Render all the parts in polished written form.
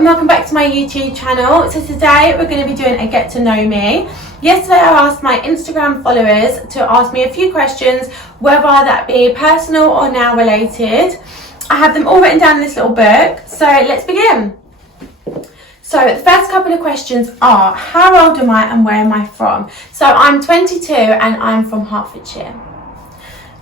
and welcome back to my YouTube channel. So today we're going to be doing a get to know me. Yesterday I asked my Instagram followers to ask me a few questions, whether that be personal or now related. I have them all written down in this little book, so let's begin. So the first couple of questions are, how old am I and where am I from? So I'm 22 and I'm from Hertfordshire.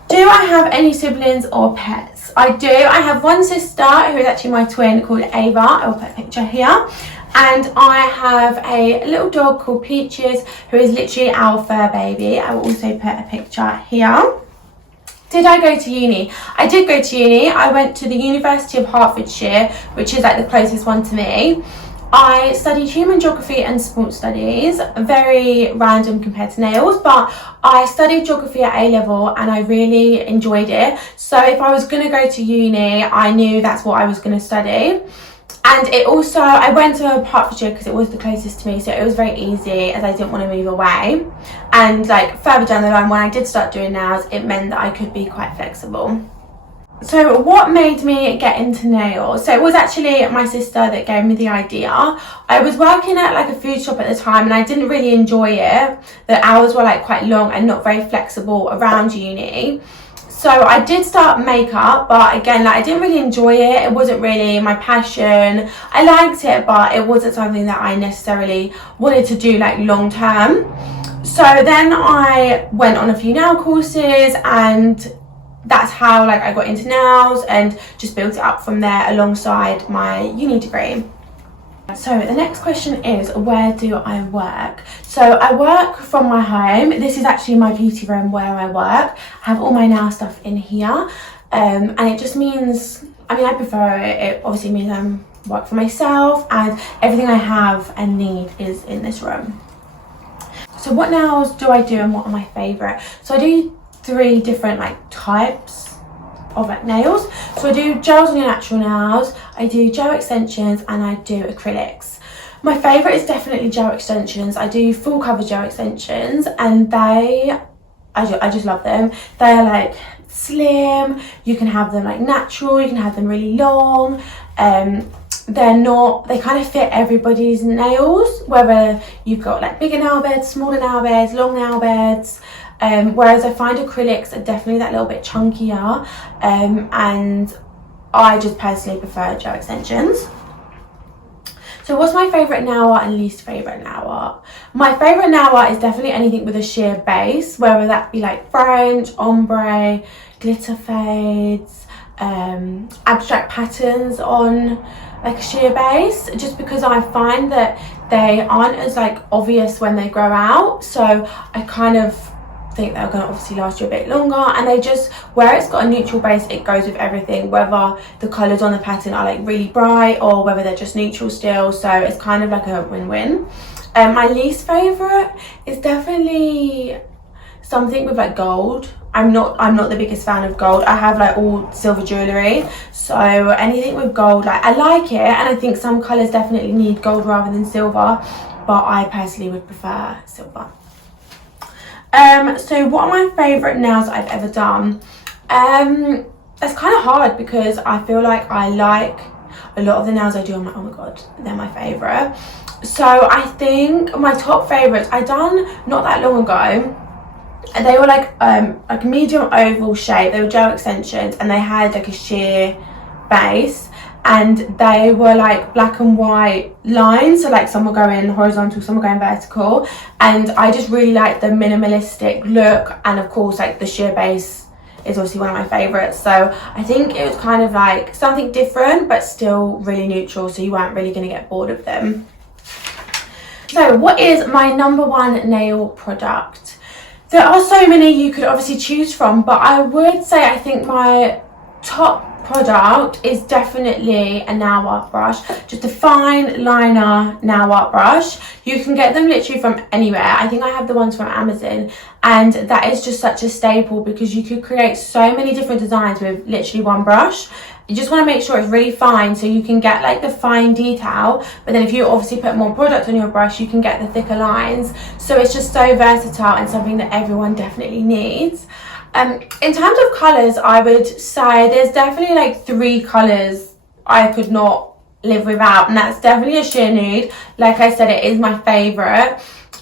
Do I have any siblings or pets? I do. I have one sister who is actually my twin called Ava. I will put a picture here. And I have a little dog called Peaches who is literally our fur baby. I will also put a picture here. Did I go to uni? I did go to uni. I went to the University of Hertfordshire, which is like the closest one to me. I studied human geography and sports studies, very random compared to nails, but I studied geography at A level and I really enjoyed it. So if I was going to go to uni, I knew that's what I was going to study. And it also, I went to Hertfordshire because it was the closest to me, so it was very easy as I didn't want to move away. And like further down the line, when I did start doing nails, it meant that I could be quite flexible. So what made me get into nails? So it was actually my sister that gave me the idea. I was working at like a food shop at the time and I didn't really enjoy it. The hours were like quite long and not very flexible around uni. So I did start makeup, but again, like I didn't really enjoy it. It wasn't really my passion. I liked it, but it wasn't something that I necessarily wanted to do like long term. So then I went on a few nail courses and that's how like I got into nails and just built it up from there alongside my uni degree. So the next question is, where do I work? So I work from my home. This is actually my beauty room where I work. I have all my nail stuff in here, and it just means, I mean, I prefer it. It obviously means I'm work for myself and everything I have and need is in this room. So what nails do I do and what are my favourite? So I do 3 different like types of like nails. So I do gels on your natural nails, I do gel extensions and I do acrylics. My favourite is definitely gel extensions. I do full cover gel extensions and I just love them. They are like slim, you can have them like natural, you can have them really long. They kind of fit everybody's nails, whether you've got like bigger nail beds, smaller nail beds, long nail beds. Whereas I find acrylics are definitely that little bit chunkier, and I just personally prefer gel extensions. So what's my favourite nail art and least favourite nail art? My favourite nail art is definitely anything with a sheer base, whether that be like French, ombre, glitter fades, abstract patterns on like a sheer base, just because I find that they aren't as like obvious when they grow out. So I kind of think they're going to obviously last you a bit longer, and they just, where it's got a neutral base, it goes with everything, whether the colours on the pattern are like really bright or whether they're just neutral still. So it's kind of like a win-win. My least favourite is definitely something with like gold. I'm not the biggest fan of gold. I have like all silver jewellery, so anything with gold, like I like it, and I think some colours definitely need gold rather than silver, but I personally would prefer silver. So what are my favourite nails I've ever done? It's kind of hard because I feel like I like a lot of the nails I do. I'm like, oh my god, they're my favourite. So I think my top favourites I done not that long ago, and they were like medium oval shape. They were gel extensions and they had like a sheer base, and they were like black and white lines, so like some were going horizontal, some were going vertical, and I just really like the minimalistic look, and of course like the sheer base is obviously one of my favorites. So I think it was kind of like something different but still really neutral, so you weren't really going to get bored of them. So what is my #1 nail product? There are so many you could obviously choose from, but I would say I think my top product is definitely a nail art brush, just a fine liner nail art brush. You can get them literally from anywhere. I think I have the ones from Amazon, and that is just such a staple because you could create so many different designs with literally one brush. You just want to make sure it's really fine so you can get like the fine detail, but then if you obviously put more product on your brush, you can get the thicker lines. So it's just so versatile and something that everyone definitely needs. In terms of colours, I would say there's definitely like 3 colours I could not live without, and that's definitely a sheer nude. Like I said, it is my favourite,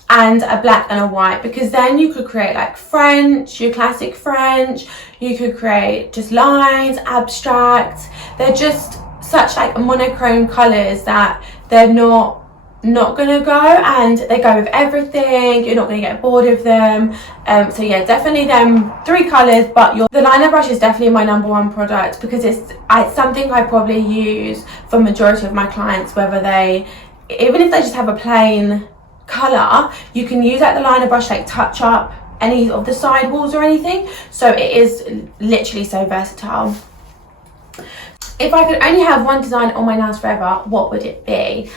and a black and a white, because then you could create like French, your classic French, you could create just lines, abstract. They're just such like monochrome colours that they're not gonna go, and they go with everything. You're not gonna get bored of them. So yeah, definitely them 3 colours. But the liner brush is definitely my #1 product, because it's something I probably use for majority of my clients, whether they, even if they just have a plain colour, you can use like the liner brush, like touch up any of the side walls or anything. So it is literally so versatile. If I could only have one design on my nails forever, what would it be?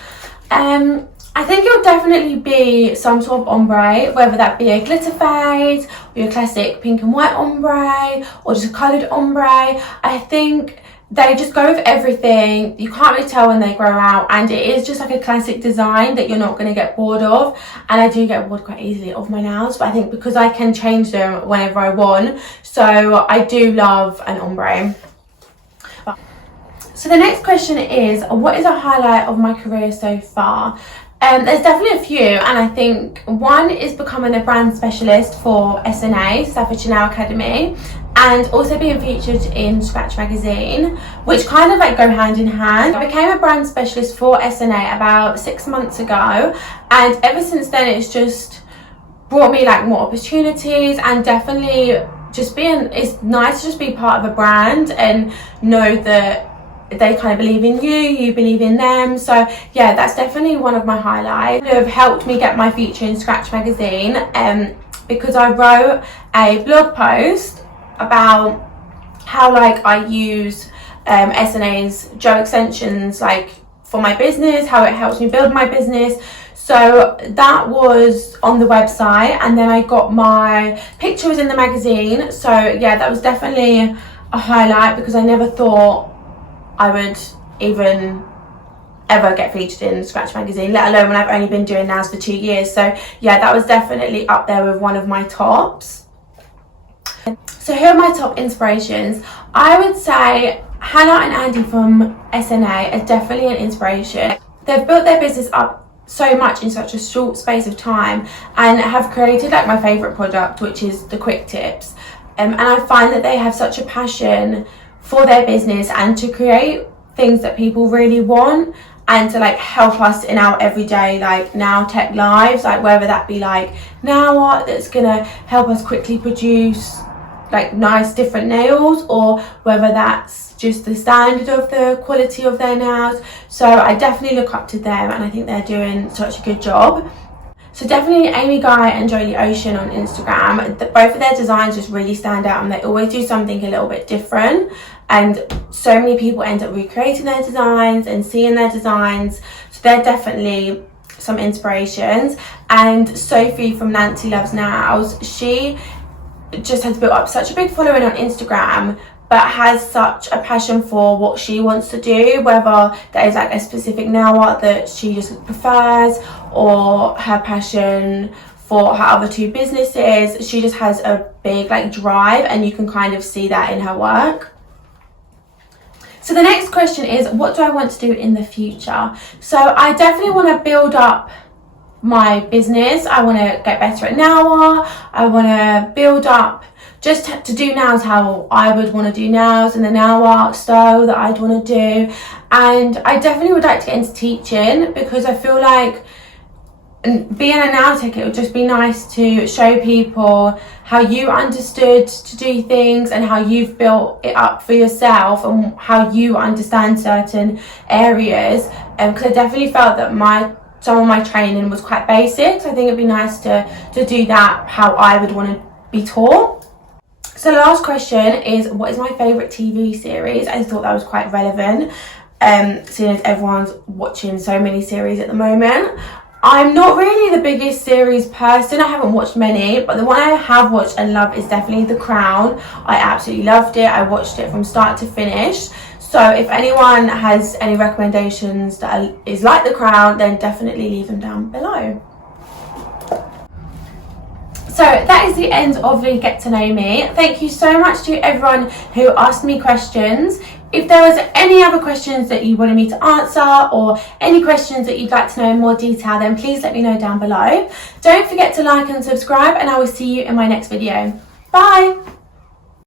I think it would definitely be some sort of ombre, whether that be a glitter fade or your classic pink and white ombre, or just a coloured ombre. I think they just go with everything. You can't really tell when they grow out, and it is just like a classic design that you're not going to get bored of. And I do get bored quite easily of my nails, but I think because I can change them whenever I want, so I do love an ombre. So the next question is, what is a highlight of my career so far? There's definitely a few, and I think one is becoming a brand specialist for SNA, Staffordshire Nail Academy, and also being featured in Xxxx magazine, which kind of like go hand in hand. I became a brand specialist for SNA about 6 months ago, and ever since then it's just brought me like more opportunities, and definitely it's nice to just be part of a brand and know that they kind of believe in you, you believe in them. So yeah, that's definitely one of my highlights. It have helped me get my feature in Xxxx magazine, because I wrote a blog post about how like I use SNA's gel extensions like for my business, how it helps me build my business. So that was on the website, and then I got my pictures in the magazine. So yeah, that was definitely a highlight, because I never thought I would even ever get featured in Xxxx magazine, let alone when I've only been doing nails for 2 years. So yeah, that was definitely up there with one of my tops. So here are my top inspirations. I would say Hannah and Andy from SNA are definitely an inspiration. They've built their business up so much in such a short space of time, and have created like my favourite product, which is the quick tips. And I find that they have such a passion for their business, and to create things that people really want, and to like help us in our everyday like nail tech lives, like whether that be like nail art that's gonna help us quickly produce like nice different nails, or whether that's just the standard of the quality of their nails. So I definitely look up to them, and I think they're doing such a good job. So definitely Amy Guy and Jolie Ocean on Instagram. Both of their designs just really stand out, and they always do something a little bit different. And so many people end up recreating their designs and seeing their designs. So they're definitely some inspirations. And Sophie from Nancy Loves Nails, she just has built up such a big following on Instagram, but has such a passion for what she wants to do, whether that is like a specific nail art that she just prefers, or her passion for her other 2 businesses. She just has a big like drive, and you can kind of see that in her work. So the next question is, what do I want to do in the future? So I definitely want to build up my business. I want to get better at nail art. I want to build up just to do nails how I would want to do nails, and the nail art style that I'd want to do. And I definitely would like to get into teaching, because I feel like being a nail tech, it would just be nice to show people how you understood to do things, and how you've built it up for yourself, and how you understand certain areas. Because I definitely felt that some of my training was quite basic, so I think it'd be nice to do that how I would want to be taught. So the last question is, what is my favourite TV series? I thought that was quite relevant, seeing as everyone's watching so many series at the moment. I'm not really the biggest series person. I haven't watched many, but the one I have watched and love is definitely The Crown. I absolutely loved it. I watched it from start to finish. So if anyone has any recommendations that is like The Crown, then definitely leave them down below. So that is the end of the Get to Know Me. Thank you so much to everyone who asked me questions. If there was any other questions that you wanted me to answer, or any questions that you'd like to know in more detail, then please let me know down below. Don't forget to like and subscribe, and I will see you in my next video. Bye!